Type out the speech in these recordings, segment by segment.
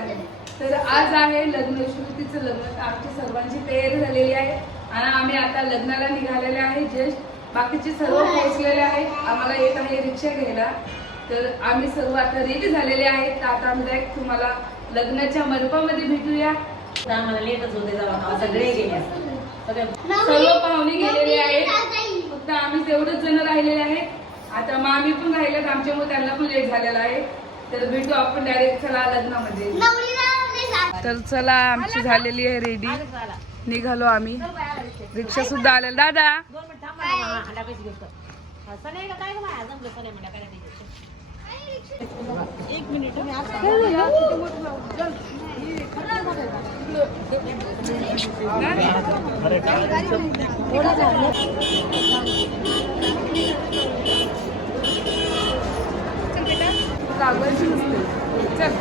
आहे. तर आज आहे लग्न श्रुतीचं लग्न. आमची सर्वांची तयारी झालेली आहे. आणि आम्ही आता लग्नाला निघालेले आहे. जस्ट बाकीचे सर्व पोहोचलेले आहेत आम्हाला येत आहे रिक्षा घ्यायला. तर आम्ही सर्व आता रेडी झालेले आहेत. तर आता आम्ही direct तुम्हाला लग्नाच्या मंडपामध्ये भेटूया. आम्हाला लेटच होते जावा सगळे गेले असतात. सगळे सर्व पाहुणे गेलेले आहेत. फक्त आम्ही तेवढंच जण राहिलेले आहेत. आता मामी पण राहिलेत आमच्यामुळे त्यांना पण लेट झालेला आहे. तर भेटू आपण डायरेक्ट चला लग्नामध्ये. तर चला आमची झालेली आहे रेडी निघालो आम्ही. रिक्षा सुद्धा आलेला. दादा! दोन मिनिट थांबा लागवायची नसते. चल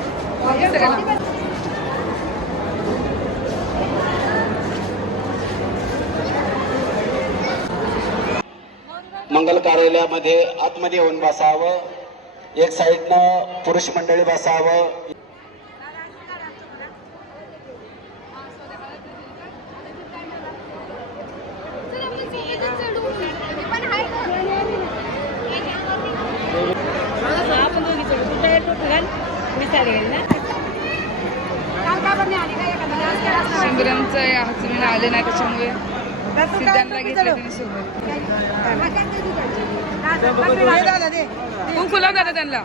मंगल कार्यालयामध्ये आतमध्ये येऊन बसावं. एक साईडनं पुरुष मंडळी बसावं आपण दोघी चढू. तू टायर टोपी घाल. मी साडी घालीन ना. संग्रामचं हजबंड आले नाही त्याच्यामुळे सिद्धांना घेतलं त्यांनी सोबत. कुंकू दादा त्यांना.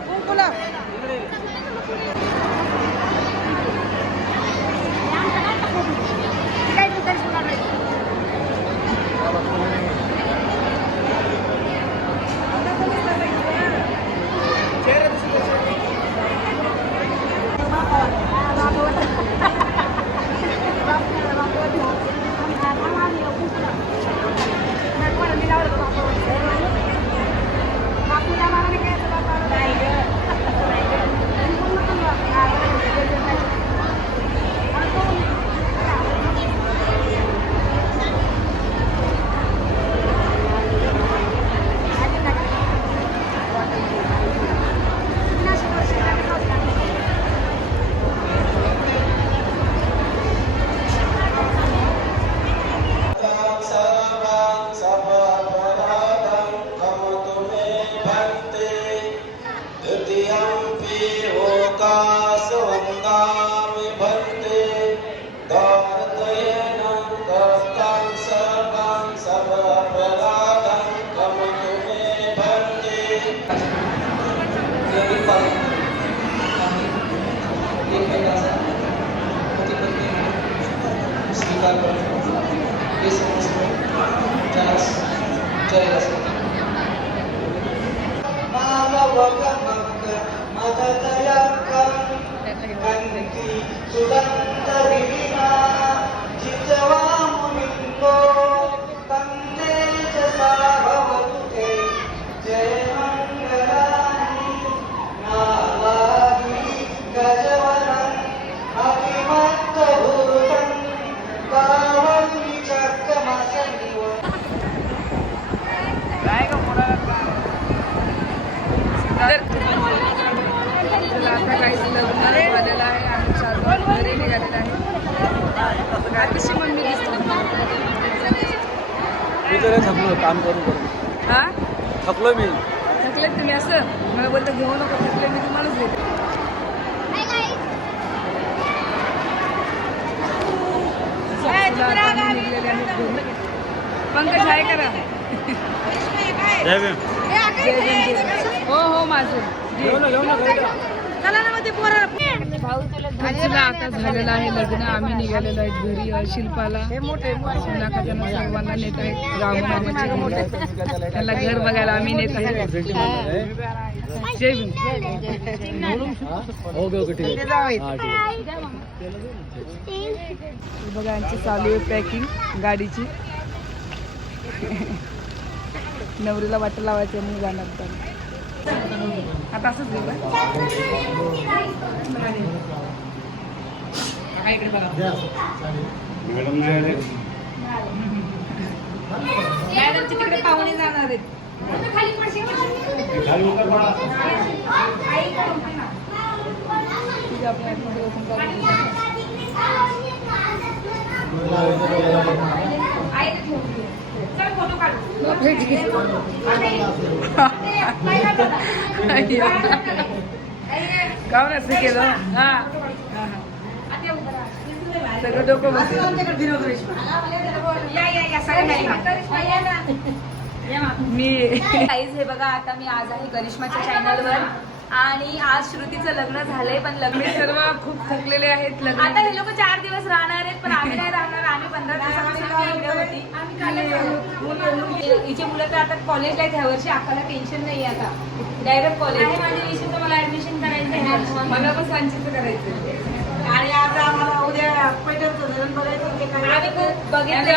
मम्मी दिसते? मी तर थकलो काम करून करून. हा? थकलो मी. थकलेत तुम्ही असं? मला बोलतं घेऊ नको थकले मी तुम्हालाच घेते. पंकज आहे करा. जय भीम, जय भीम. हो हो माझं. घेऊ ना घेऊ ना आता झालेलं आहे लग्न. आम्ही निघालेलो आहेत घरी शिल्पाला. शिलाका त्यांना सर्वांना नेत आहेत. रामनामाचे त्याला घर बघायला आम्ही नेत आहेत. जय भीम. ओके ओके ठीक आहे. हा आहे. हे बघा यांची चालू आहे पॅकिंग गाडीची. नवरीला वाट लावायचं म्हणून जाणार आता असंच घेऊ का? मॅडमची तिकडे पाहुणे जाणार आहेत. ते आपल्या open करून काहून असं केलं हा. सगळं डोकं बसलं. या या या सगळ्या मी हे बघा आता मी आज आहे करिश्माच्या चॅनलवर आणि आज श्रुतीचं लग्न झालंय पण लग्न सर्व खूप थकलेले आहेत लग्न आता हे लोक चार दिवस राहणार आहेत पण आम्ही नाही राहणार आम्ही पंधरा दिवसापासून हिचे मुलं तर आता कॉलेजला आहेत ह्या वर्षी आकाला टेन्शन नाही आता डायरेक्ट कॉलेज आहे माझ्या विषयी मला ऍडमिशन करायचं. मला पण सांचीचं करायचं आणि आज आम्हाला उद्या पैठणचं धरण बघायचं ते काय आम्ही बघितलं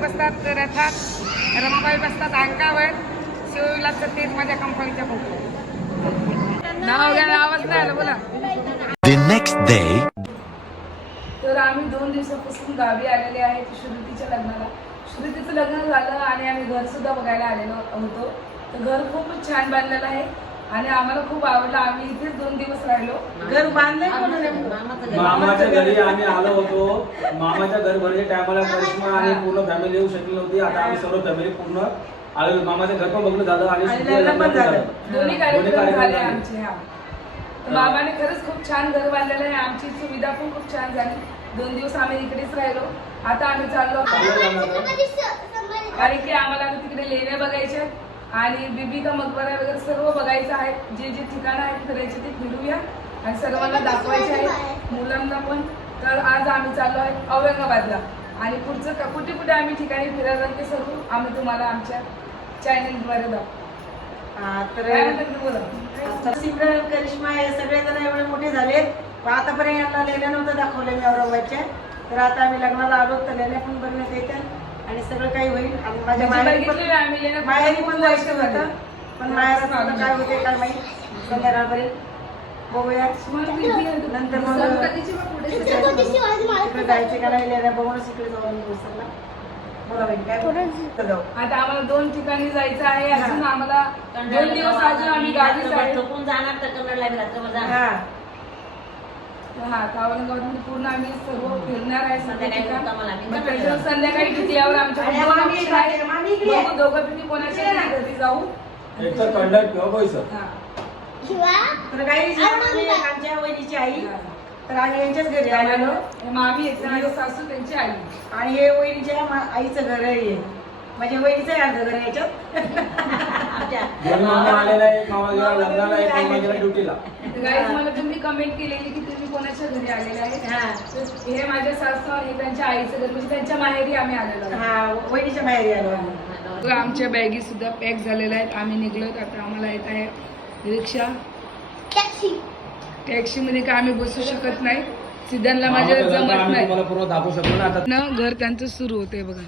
बसतात रथात रंपाई बसतात अंकावर शिवविलासचं तेच माझ्या कंपनीच्या फोटो नाव आवाज नाही आला बोला. The next day. तर आम्ही दोन दिवसापासून गावी आलेले आहेत श्रुतीच्या लग्नाला. श्रुतीचं लग्न झालं आणि आम्ही घर सुद्धा बघायला आलेलो होतो. तर घर खूपच छान बांधलेलं आहे. आणि आम्हाला खूप आवडलं. आम्ही इथेच दोन दिवस राहिलो. घर बांधलंय नेमकं? मामाच्या घरी. आम्ही आलो होतो. मामाच्या घर भरच्या टायमाला करिश्मा आणि पूर्ण फॅमिली येऊ शकली नव्हती. आता आम्ही सर्व फॅमिली पूर्ण आलो. मामाचं घर पण बघणं झालं आणि आणि सुद्धा लग्न पण लग्न पण झालं. झालं. दोन्ही कार्यक्रम कार्यक्रम झाले झाले. आमचे हा. तर बाबाने खरंच खूप छान घर बांधलेलं आहे. आमची सुविधा पण खूप छान झाली. दोन दिवस आम्ही इकडेच राहिलो. आता आम्ही चाललो. आहोत. कारण की आम्हाला आता तिकडे लेण्या बघायच्या आहेत. आणि बिबी का मकबरा वगैरे सर्व बघायचं आहे. जे जे ठिकाणं आहेत फिरायचे ते फिरूया. आणि सर्वांना दाखवायचे आहेत मुलांना पण. तर आज आम्ही चाललो आहे औरंगाबादला. आणि पुढचं का- कुठे कुठे आम्ही ठिकाणी फिरायला ते सर्व आम्ही तुम्हाला आमच्या चॅनलद्वारे दाखवू. सिमरन करिश्मा हे सगळेजण एवढे मोठे झालेत. पण आतापर्यंत यांना लेण्या नव्हतं दाखवले मी औरंगाबादच्या. तर आता आम्ही लग्नाला आलो तर लेण्या पण बघण्यात येतात आणि सगळं काही होईल. आणि माझ्या म्हणजे माहेरी. पण माहेरी पण जायचं होतं. पण माहेरात आता काय होते काय माहीत? संध्याकाळपर्यंत बघूया नंतर मग तिकडे जायचे का नाही? बघूनच इकडे जाऊ आम्ही दिवसाला बोला बहीण काय बोलता? जाऊ. आता आम्हाला दोन ठिकाणी जायचं आहे. अजून आम्हाला दोन दिवस अजून आम्ही थकून जाणार तर रात्रभर जाणार. हा आता औरंगाबादमध्ये पूर्ण आम्ही सर्व फिरणार आहे संध्याकाळी संध्याकाळी आमच्या मामी इकडे. बघू दोघं कोणाच्या तरी घरी जाऊ. तर हा. तर काही एक आमच्या वहिनीची आई तर आम्ही यांच्याच घरी आलेलो. हे मामी माझे सासू त्यांची आई. आणि हे वहिनीच्या मा- आईचं घर आहे म्हणजे वहिनीचं आहे अर्ध घर आहे याच्यात. आलेला आहे ड्युटीला. Guys, मला तुम्ही कमेंट केलेली की तुम्ही कोणाच्या घरी आलेले आहेत हा. हे माझ्या सासू आणि त्यांच्या आईचं घर म्हणजे त्यांच्या माहेरी आम्ही आलेलो आहोत. हा वहिनीच्या माहेरी आलो आमच्या बॅगी सुद्धा पॅक झालेल्या आहेत. आम्ही निघलोत. आता आम्हाला येत आहे रिक्षा. टॅक्सी मध्ये काय आम्ही बसू शकत नाही. सिद्धांतला माझ्या जमत नाही. न घर त्यांचं सुरू होतंय बघा.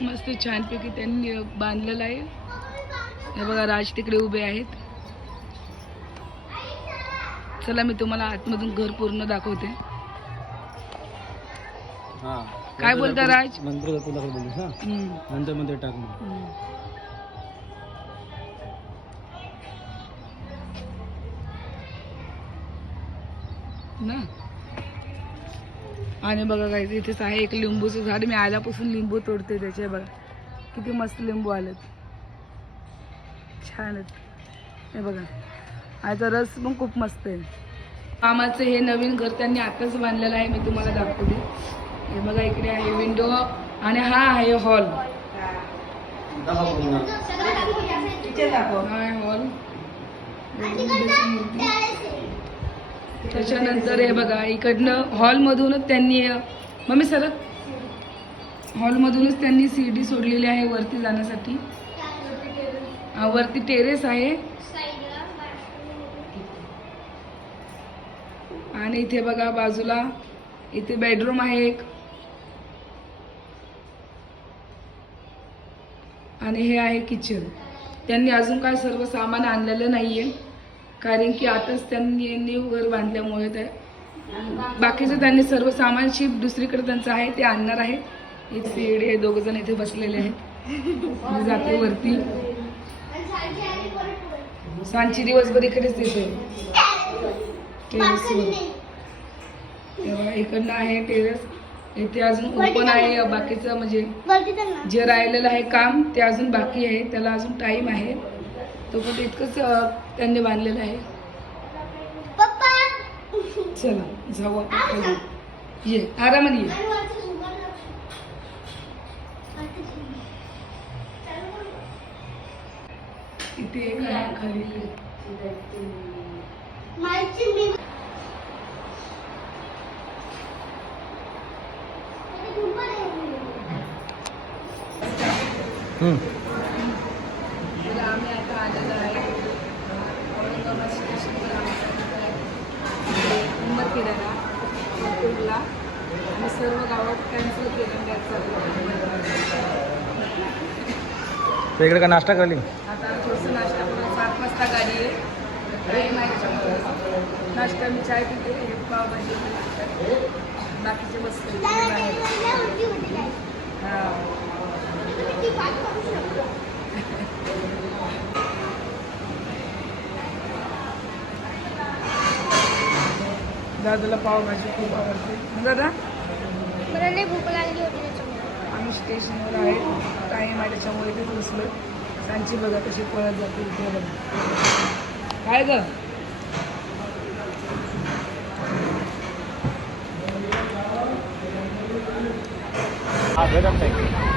मस्त छानपैकी त्यांनी बांधलेलं आहे. हे बघा राज तिकडे उभे आहेत. चला मी तुम्हाला आतमधून घर पूर्ण दाखवते. हा. काय बोलता राज? मंत्र नंतर मध्ये टाक. ना? आणि बघा काय इथेच आहे एक लिंबूचं झाड. मी आल्यापासून लिंबू तोडते त्याचे बघा. किती मस्त लिंबू आलेत. छान आहेत. हे बघा. आयचा रस पण खूप मस्त आहे. मामाचं हे नवीन घर त्यांनी आताच बांधलेलं आहे मी तुम्हाला दाखवते. हे बघा इकडे आहे विंडो आणि हा आहे हॉल दाखव पूर्ण. किचन दाखव. हा आहे हॉल त्याच्यानंतर हे बघा इकडनं हॉलमधूनच त्यांनी मम्मी सरत हॉलमधूनच त्यांनी सीडी सोडलेली आहे वरती जाण्यासाठी. हा, वरती टेरेस आहे. आणि इथे बघा बाजूला इथे बेडरूम आहे एक. आणि हे आहे किचन त्यांनी अजून काय सर्व सामान आणलेलं नाही आहे कारण की आताच त्यांनी न्यू घर बांधल्यामुळे ते बाकीचं त्यांनी सर्व सामान शिप दुसरीकडे त्यांचं आहे ते आणणार आहे. इथे हे दोघ जण इथे बसलेले आहेत. जाते वरती. सांची दिवसभर इकडेच येते टेरेसवर तेव्हा इकडनं आहे टेरेस इथे अजून ओपन आहे. बाकीचं म्हणजे जे राहिलेलं आहे काम ते अजून बाकी आहे. त्याला अजून टाइम आहे. तो पण इतकंच त्यांनी बांधलेलं आहे. चला जाऊ आपण ये आरामाने ये. इथे एक आहे खाली तर आम्ही आता आलेलो आहे औरंगाबाद स्टेशनवर आम्ही चाललेलो आहे हिंमतखेड्याला कोल्हापूरला आणि सर्व गावात कॅन्सल केलं इकडे का नाश्ता करली? आता थोडंसं नाश्ता करून सात वाजता गाडी आहे नाश्ता मी चाय पिते हे पावभाजी. नाश्ता बाकीचे बसते हां. दादाला पावभाजी खूप आवडते. ना दादा भूक लागली होती आम्ही स्टेशनवर आहे. टाईम आहे त्याच्यामुळे इथे पोचलो सांची बघा कशी पळत जाते इथे बघा. काय ग? दोन